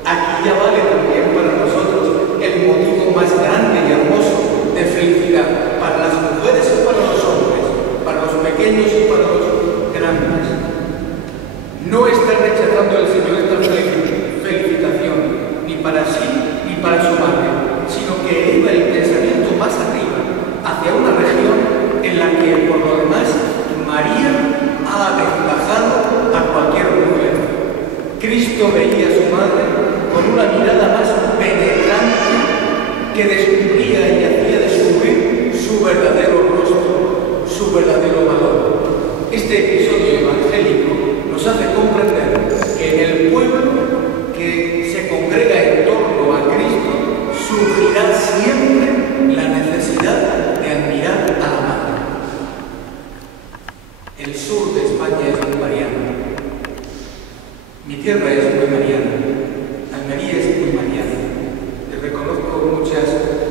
Aquí ya vale también para nosotros el motivo más grande y hermoso de felicidad para las mujeres y para los hombres, para los pequeños y para los grandes. No está rechazando el Señor esta felicitación, ni para sí ni para su madre, sino que eleva el pensamiento más arriba, hacia una región en la que, por lo demás, María ha aventajado a cualquier mujer. Cristo veía a su madre con una mirada más penetrante que descubría y hacía descubrir su verdadero rostro, su verdadero valor. Este episodio evangélico nos hace comprender que en el pueblo que se congrega en torno a Cristo surgirá siempre la necesidad de admirar a la madre. El sur de España es muy mariano. Mi tierra es muy mariana. Almería es muy mariana. Les reconozco muchas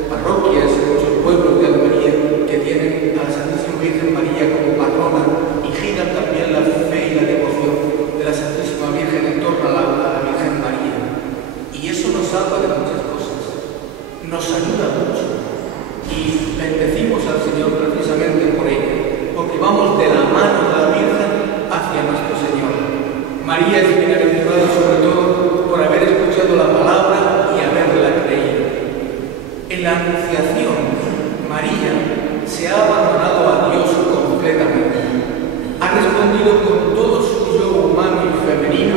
parroquias, muchos pueblos de Almería que tienen a la Santísima Virgen María como patrona y giran también la fe y la devoción de la Santísima Virgen en torno a la Virgen María. Y eso nos salva de muchas cosas. Nos ayuda mucho. Y bendecimos al Señor precisamente por ello, porque vamos de la mano de la Virgen hacia nuestro Señor. María es bienaventurada sobre todo por haber escuchado la palabra y haberla creído. En la Anunciación, María se ha abandonado a Dios completamente. Ha respondido con todo su yo humano y femenino,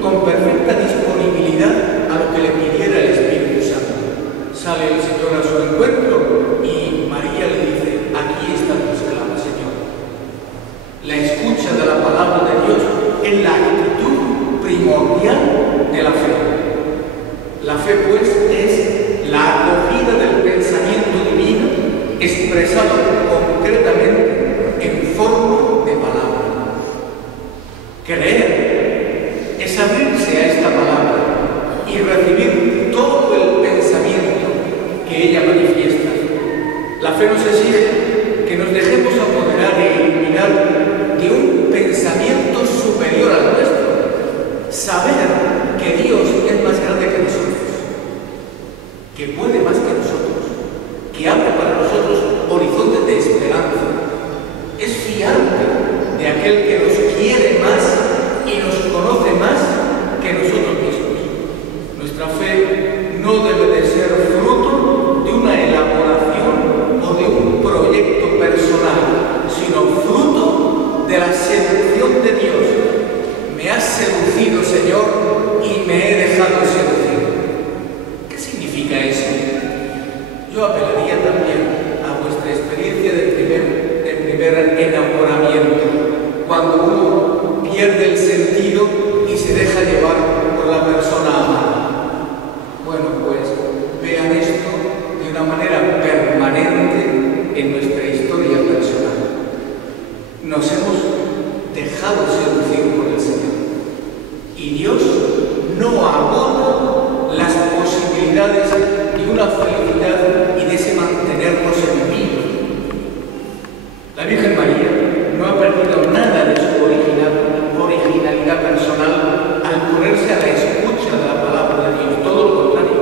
con perfecta disponibilidad a lo que le pidiera el Espíritu Santo. Sale el Señor a su encuentro y María le dice, aquí está tu esclava, Señor. La escucha de la palabra de Dios es la actitud primordial de la fe. La fe, pues, es la acogida del pensamiento divino expresado concretamente en forma de palabra. Creer es abrirse a esta palabra y recibir todo el pensamiento que ella manifiesta. La fe nos exige que nos dejemos apoderar e iluminar de un pensamiento superior al nuestro. Saber que Dios es más grande que nosotros, que puede más que nosotros, que abre para nosotros horizontes de esperanza. Es fiarte de aquel que nos quiere más y nos conoce más que nosotros mismos. Nuestra fe no debe de ser fruto de una elaboración o de un proyecto personal, sino fruto de la seducción de Dios. Me has seducido, Señor, y me he dejado seducir. ¿Qué significa eso? Yo apelaría también a vuestra experiencia de primer enamoramiento, cuando uno pierde el sentido y se deja llevar por la persona amada. Bueno, pues vean esto de una manera permanente en nuestra historia personal. Nos hemos dejado seducir por el Señor. Y Dios no agota las posibilidades de una felicidad y de ese mantenernos en vida. La Virgen María no ha perdido nada de su originalidad personal al ponerse a la escucha de la palabra de Dios. Todo lo contrario.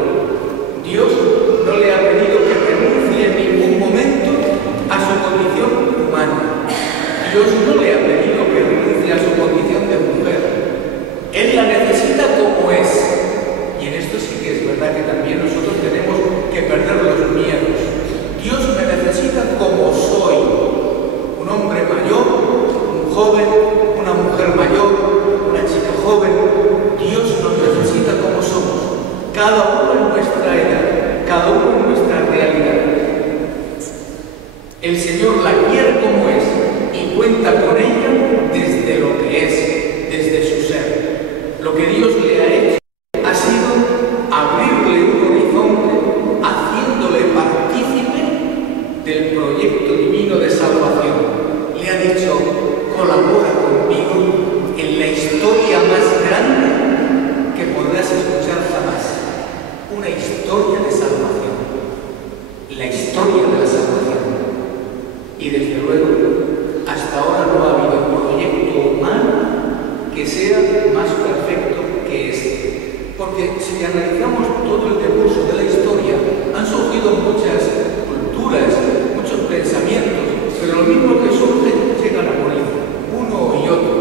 Dios no le ha pedido que renuncie en ningún momento a su condición humana. Dios no le ha pedido que renuncie a su condición de mujer. Él la necesita como es. Y en esto sí que es verdad que también nosotros tenemos que perder los miedos. Dios me necesita como soy. Un hombre mayor, un joven, una mujer mayor, una chica joven. Dios nos necesita como somos. Cada uno en nuestra edad, cada uno en nuestra realidad. El Señor la quiere hasta ahora no ha habido proyecto humano que sea más perfecto que este. Porque si analizamos todo el decurso de la historia, han surgido muchas culturas, muchos pensamientos, pero lo mismo que surgen llegan a morir, uno y otro.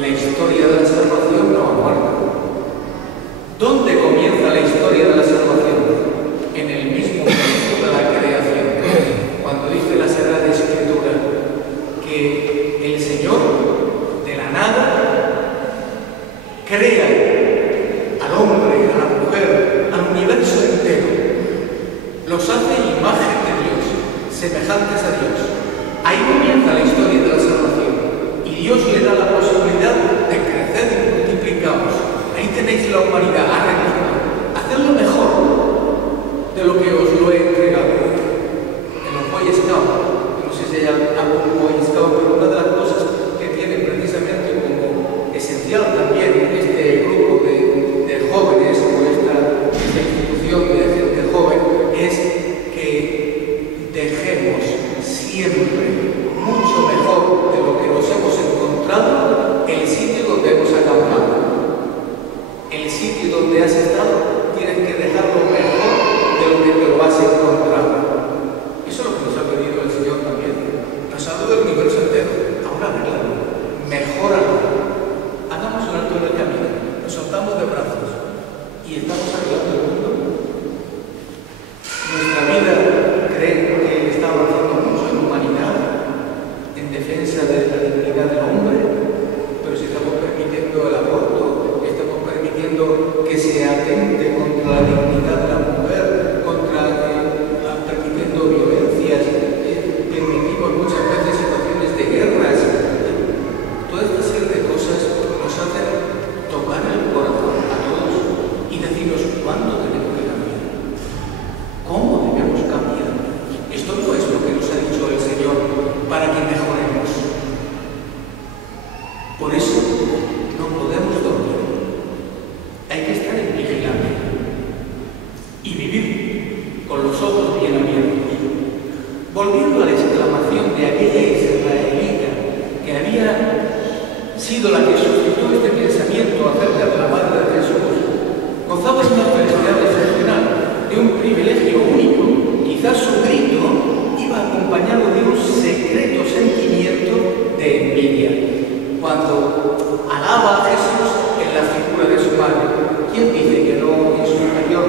La historia de la salvación no ha muerto. ¿Dónde comienza la historia de la salvación? En el mismo momento de la creación. Cuando dice la Sagrada Escritura que el Señor de la nada crea al hombre, a la mujer, al universo entero, los hace imagen de Dios, semejantes a Dios. Ahí comienza la historia de la salvación y Dios le da la posibilidad de crecer y multiplicaros. Ahí tenéis la humanidad, hacedlo mejor de lo que os lo he entregado. En los Boy Scouts, no sé si hay algún Boy Scout, pero una de las cosas que tiene precisamente como esencial también este grupo de jóvenes o esta institución de gente joven es que dejemos siempre mucho mejor de lo que nos hemos encontrado el sitio donde hemos acampado. El sitio donde has estado tienes que dejarlo mejor de lo que te lo has encontrado. Eso es lo que nos ha pedido el Señor también. Nos habló del universo entero. Ahora arreglalo, mejóralo. Hagamos un alto en el camino, nos soltamos de brazos y estamos arreglando el mundo. Nuestra vida cree que está avanzando mucho en humanidad, en defensa de la dignidad del hombre, pero si estamos permitiendo el aborto, estamos permitiendo que se atente contra la dignidad de la mujer, permitiendo violencias, permitimos muchas veces situaciones de guerras. Toda esta serie de cosas nos hacen tocar el corazón a todos y decirnos cuándo tenemos que cambiar, cómo debemos cambiar. Esto no es lo que nos ha dicho el Señor para que mejoremos. Por eso no podemos dormir. Hay que estar en vigilancia y vivir con los ojos bien abiertos. Volviendo a la exclamación de aquella israelita que había sido la que suscitó este pensamiento acerca de la madre de Jesús, gozaba de una felicidad excepcional, de un privilegio único. Quizás su grito iba acompañado de un secreto sentimiento de envidia. Cuando alaba a Jesús en la figura de su madre, ¿quién dice que no en su interior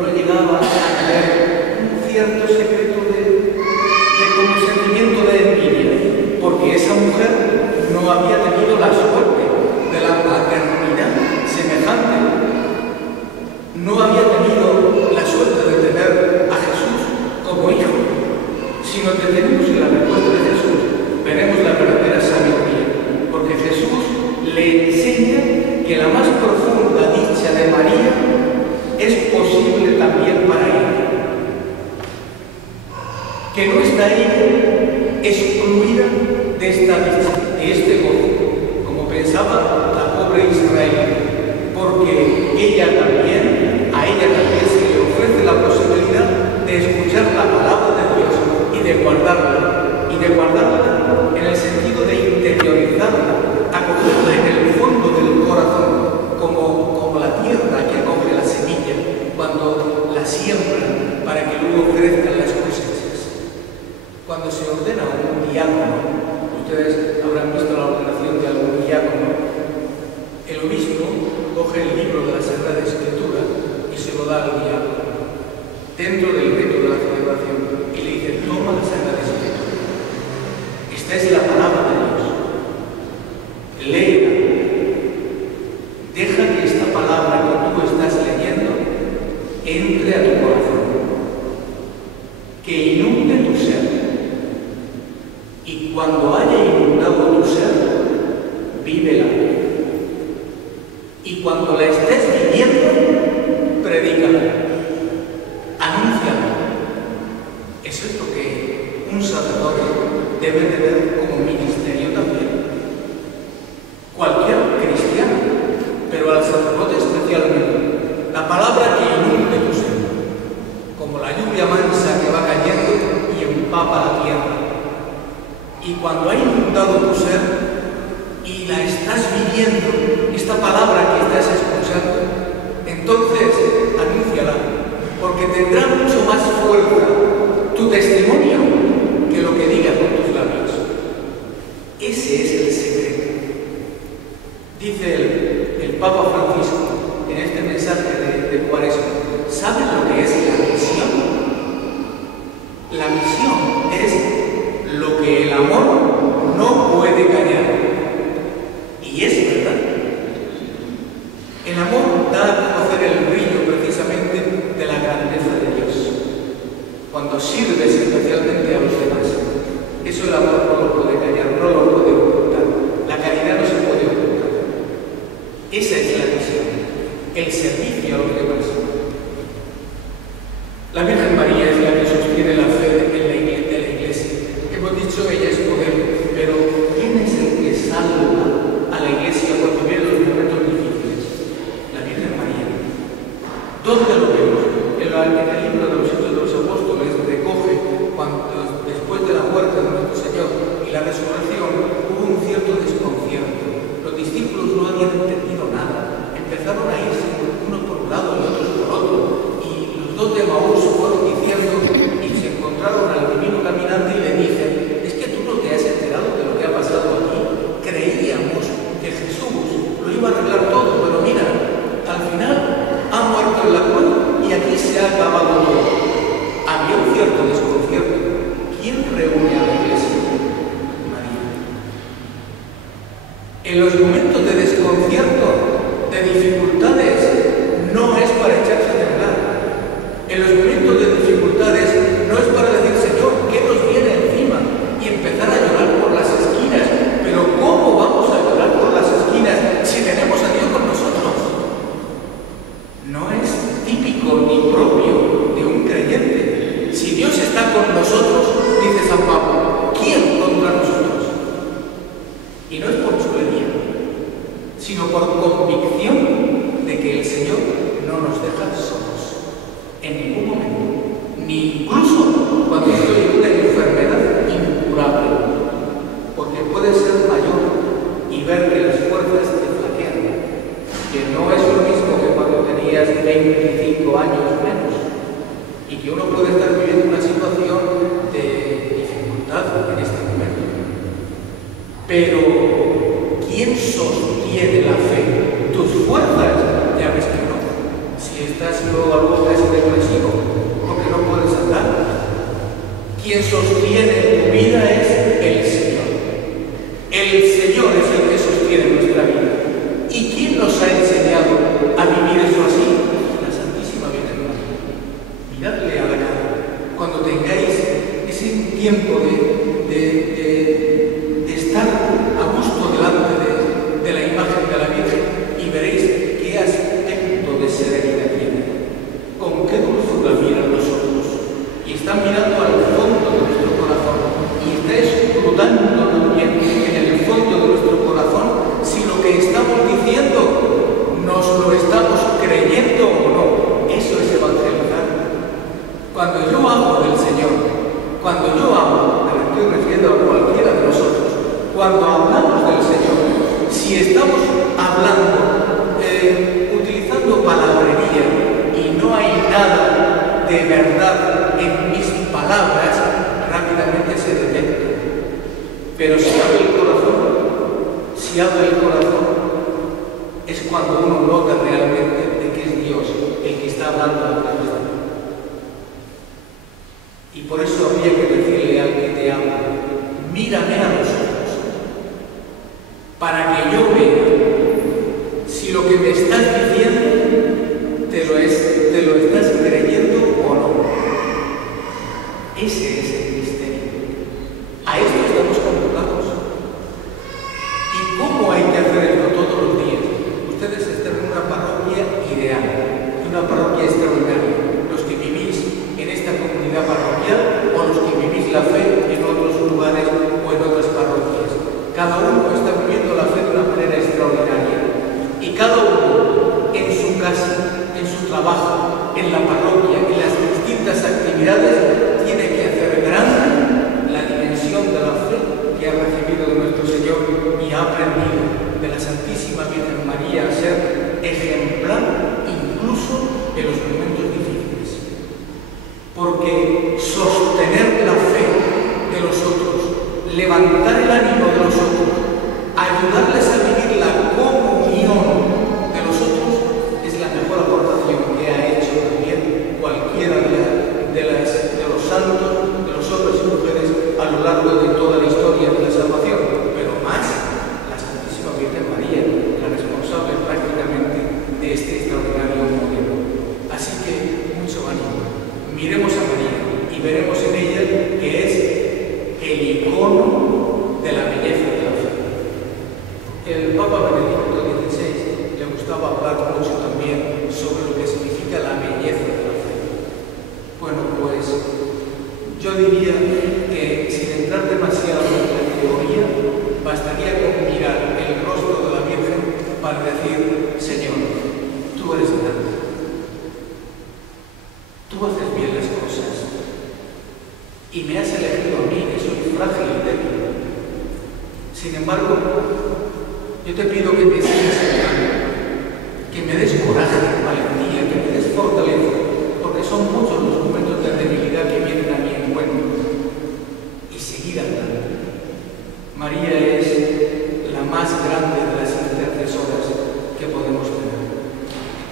no llegaba a tener un cierto secreto de como sentimiento de envidia? Porque esa mujer no había tenido la suerte de la maternidad semejante, no había tenido la suerte de tener a Jesús como hijo, sino que tenemos en la respuesta de Jesús, veremos la verdadera sabiduría, porque Jesús le enseña que la más profunda dicha de María es posible también para ella, que no está ella excluida de esta dicha, de este gozo, como pensaba la pobre israelita, porque a ella también se le ofrece la posibilidad de escuchar la palabra de Dios y de guardarla en el sentido de interiorizarla, acogerla en el fondo del corazón, como la tierra que acoge la semilla cuando la siembran para que luego crezcan las cosechas. Cuando se ordena un diácono, ustedes habrán visto la ordenación de algún diácono, el obispo coge el libro de la Sagrada Escritura y se lo da al diácono dentro del rito de la celebración y le dice: toma la Sagrada Escritura, esta es la palabra de Dios, léela, deja que esta palabra que tú estás leyendo entre a tu corazón, que inunde tu ser, y cuando haya inundado tu ser, vívela. Y cuando la estés viviendo, predícala, anúnciala. Eso es lo que un sacerdote debe de ver como ministerio también. Cualquier cristiano, pero al sacerdote especialmente. La palabra que inunde tu ser, como la lluvia mansa que va cayendo y empapa la tierra. Y cuando ha inundado tu ser y la estás viviendo, esta palabra que estás escuchando, entonces anúnciala, porque tendrá mucho más fuerza tu testimonio que lo que digas con tus labios. Ese es el secreto. Dice el Papa Francisco en este mensaje de Cuaresma, ¿saben lo que es la misión? La misión es lo que el amor no puede callar. Y es verdad. El amor da a conocer el brillo precisamente de la grandeza de Dios. Cuando sirves especialmente a los demás, eso el amor no lo puede callar, no lo puede ocultar. La caridad no se puede ocultar. Esa es la misión, el servicio a los demás. La Virgen María es la que sostiene la fe de la Iglesia. Hemos dicho, ella es poder, pero ¿quién es el que salva a la Iglesia cuando vienen los momentos difíciles? La Virgen María. ¿Dónde lo vemos? En el libro de los Hechos de los Apóstoles recoge cuando, después de la muerte de nuestro Señor y la resurrección, hubo un cierto desconcierto. Los discípulos no habían entendido nada. Empezaron a irse unos por un lado y otros por otro. Y los dos de Maús fueron diciendo y se encontraron al divino caminante y le dicen: es que tú no te has enterado de lo que ha pasado aquí. Creíamos que Jesús lo iba a arreglar todo, pero mira, al final ha muerto en la cruz y aquí se ha acabado todo. Había un cierto desconcierto. ¿Quién reúne a la Iglesia? María. En los momentos de desconcierto, de dificultades, no es para echarse a temblar. En los momentos de dificultades no es para decir: Señor, ¿qué nos viene encima? Y empezar a llorar por las esquinas. Pero ¿cómo vamos a llorar por las esquinas si tenemos a Dios con nosotros? No es típico ni propio de un creyente. Si Dios está con nosotros, dice San Pablo, ¿quién contra nosotros? Y no es por chulería, sino por convicción de que el Señor no nos deja solos en ningún momento, ni incluso cuando estoy en una enfermedad incurable, porque puede ser mayor y ver que las fuerzas te flaquean, que no es lo mismo que cuando tenías 25 años menos, y que uno puede estar viviendo una situación de dificultad en este momento. Pero ¿quién sostiene la fe? ¿Tus fuerzas? Ya ves que no. Si estás luego algo casi depresivo, porque no puedes andar. Quien sostiene tu vida es el Señor. El Señor es el que sostiene nuestra vida. ¿Y quién nos ha enseñado a vivir eso así? La Santísima Virgen María. Miradle a la cara. Cuando tengáis ese tiempo de estar a gusto delante de la imagen de la Virgen, y veréis qué aspecto de serenidad tiene, con qué dulzura miran los ojos, y están mirando al fondo de nuestro corazón, y está escrutando también en el fondo de nuestro corazón si lo que estamos diciendo nos lo estamos creyendo o no. Eso es evangelizar. Cuando yo hablo del Señor, cuando yo hablo, me estoy refiriendo a cualquiera de nosotros, cuando hablamos del Señor, si estamos hablando, utilizando palabrería y no hay nada de verdad en mis palabras, rápidamente se detecta. Pero si abre el corazón, es cuando uno nota realmente de que es Dios el que está hablando a través de mí. Y por eso habría que decirle al que te ama: mírame a los ojos, para que yo vea si lo que me estás diciendo te lo estás creyendo o no. Ese es el misterio. A esto estamos convocados. ¿Y cómo hay que hacer esto todos los días? Ustedes están en una parroquia ideal, una parroquia extraordinaria. Los que vivís en esta comunidad parroquial, o los que vivís la fe en otros lugares o en otras parroquias. Cada uno está viviendo la fe de una manera extraordinaria. Y cada uno camino de los otros, ayudarles a vivir la comunión de los otros, es la mejor aportación que ha hecho también cualquiera de los santos, de los hombres y mujeres a lo largo de toda la historia de la salvación, pero más la Santísima Virgen María, la responsable prácticamente de este extraordinario modelo. Así que mucho ánimo, miremos a María y veremos en ella que es el icono de la belleza de la fe. El Papa Benedicto XVI le gustaba hablar mucho también sobre lo que significa la belleza de la fe. Bueno, pues yo diría que sin entrar demasiado en la teoría, bastaría con mirar el rostro de la Virgen para decir: Señor, tú eres grande, tú haces bien las cosas y me has elegido a mí, que soy frágil y débil. Sin embargo, yo te pido que me sigas ayudando, que me des coraje, valentía, que me des fortaleza, porque son muchos los momentos de debilidad que vienen a mi encuentro, y seguir adelante. María es la más grande de las intercesoras que podemos tener.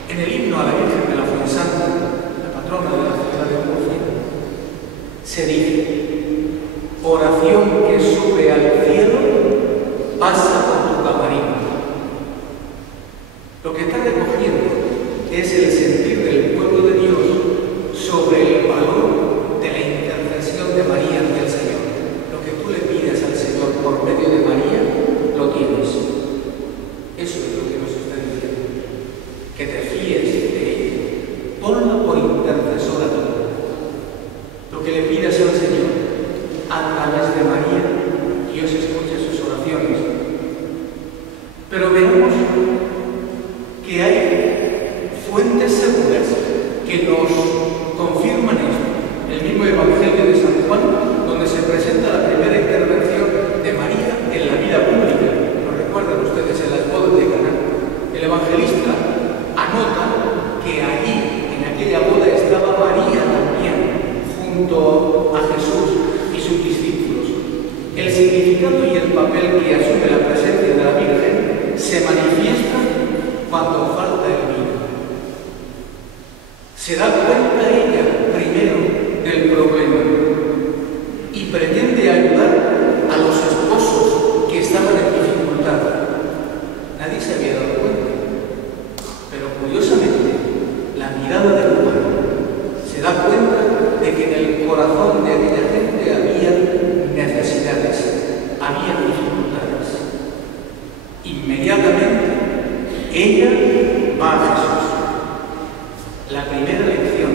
En el himno a la Virgen de la Fuensanta, la patrona de la ciudad de Murcia, se dice: oración que sube al cielo, pasa por tu camarino. Lo que está recogiendo es el sentir del pueblo de Dios sobre el valor de la intercesión de María ante el Señor. Lo que tú le pidas al Señor por medio de María, lo tienes. Eso es lo que nos está diciendo. Que te fíes de ella. Ponla por intercesora tuya. Lo que le pidas al Señor a través de María, Dios escucha sus oraciones. Pero veamos que hay fuentes seguras que nos confirman esto. El mismo Evangelio de San Juan, donde se presenta la primera intervención de María en la vida pública. ¿Lo recuerdan ustedes en las bodas de Caná? El evangelista anota que allí, en aquella boda, estaba María también, junto a Jesús y sus discípulos. El significado y el papel que asume la presencia de la Virgen se manifiesta cuando falta el vino. Se da cuenta ella primero del problema y pretende ayudar a los esposos que estaban en dificultad. Nadie se había dado cuenta, pero curiosamente la mirada del pueblo se da cuenta de que en el corazón de aquella gente había necesidades, había dificultades. Inmediatamente ella va a Jesús. La primera lección,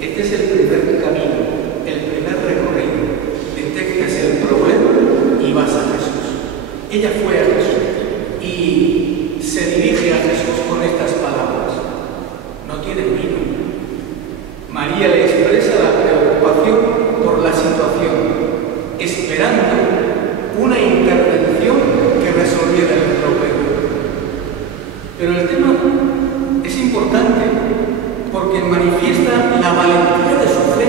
este es el primer camino, el primer recorrido. Detectas el problema y vas a Jesús. Ella fue a Jesús y se dirige a Jesús con estas palabras: no tienen vino. María le expresa la preocupación por la situación, esperando una intervención que resolviera el problema. Pero el tema es importante porque manifiesta la valentía de su fe,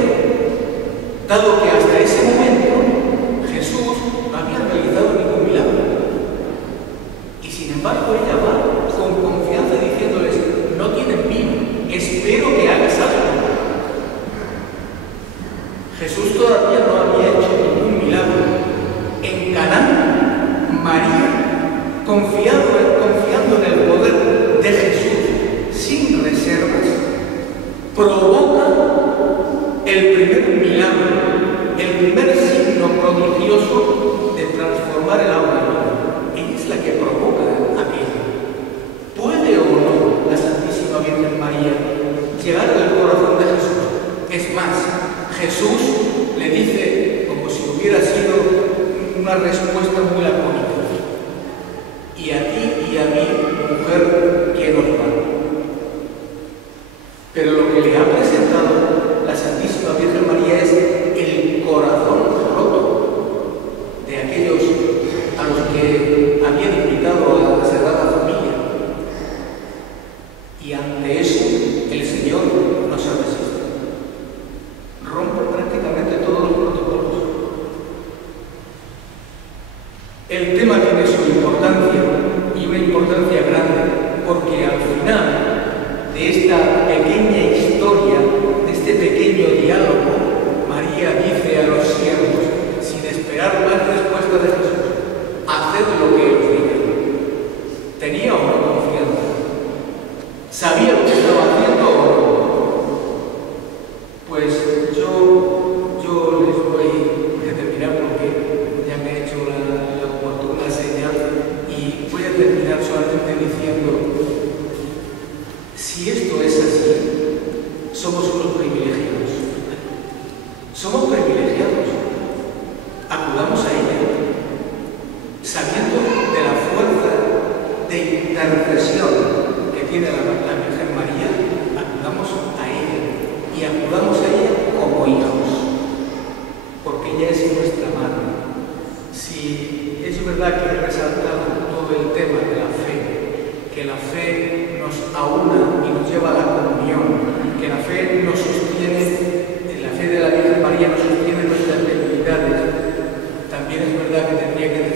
dado que hasta ese momento Jesús no había realizado ningún milagro. Y sin embargo ella va con confianza diciéndoles: no tienen vino, espero que hagas algo. Jesús todavía no había hecho ningún milagro. En Caná, María, confiando en el poder de Jesús sin reservas, provoca el primer milagro, el primer signo prodigioso de transformar el agua en vino. Ella es la que provoca aquello. ¿Puede o no la Santísima Virgen María llegar al corazón de Jesús? Es más, Jesús le dice, como si hubiera sido una respuesta muy lacónica: y a ti y a mí, mujer, ¿quién os va? Pero lo que le ha presentado la Santísima Virgen María es el corazón roto de aquellos a los que habían invitado a la Sagrada Familia. Y ante eso, el Señor no se resiste. Rompe prácticamente todos los protocolos. El tema tiene su importancia y una importancia grande, porque al final de esta pequeña historia, de este pequeño diálogo, María dice a los siervos, sin esperar más respuesta de Jesús, haced lo que os diga. ¿Tenía o no confianza? ¿Sabía lo que estaba haciendo o no? Pues yo les voy a terminar porque ya me he hecho la oportuna señal y voy a terminar solamente diciendo, si esto es así, somos unos privilegiados. Somos privilegiados. Acudamos a ella, sabiendo de la fuerza de intercesión que tiene la Virgen María, acudamos a ella y acudamos a ella como hijos, porque ella es nuestra madre. Si es verdad que he resaltado todo el tema de la fe, que la fe nos aúna y nos lleva a la comunión, que la fe nos sostiene, la fe de la Virgen María nos sostiene nuestras debilidades, también es verdad que tendría que